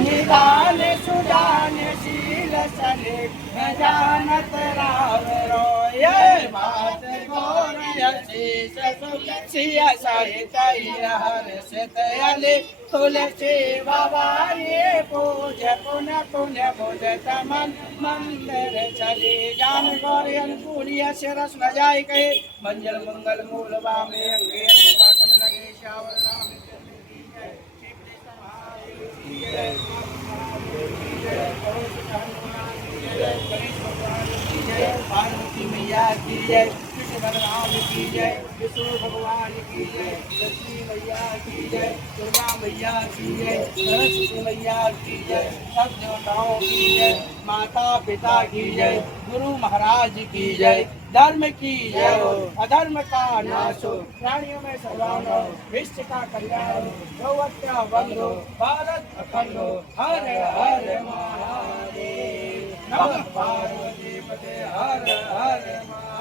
निदान सुजान शील सने न जानत राम रोय बात गौर शीश सिया सहित हर्षित अले तुलसी भवानी पूज पुण्य पुण्य बुझत मन मंदिर चली ज्ञान गौर अनुकूलिय शिरस न जाय कहे मंजल मंगल मूल बामे अंगे पाटन लगे श्यावर राम पार्वती मैया की जय कृष्ण बलराम की जय विष्णु भगवान की जय लक्ष्मी मैया की जय दुर्गा मैया की जय सरस्वती मैया की जय सब देवताओं की जय माता पिता की जय गुरु महाराज की जय धर्म की जय हो अधर्म का नाश हो प्राणियों में सद्भाव हो विश्व का कल्याण हो गौहत्या बंद हो भारत अखंड हो हर हर महादेव नमः पार्वती पते हर हर महादेव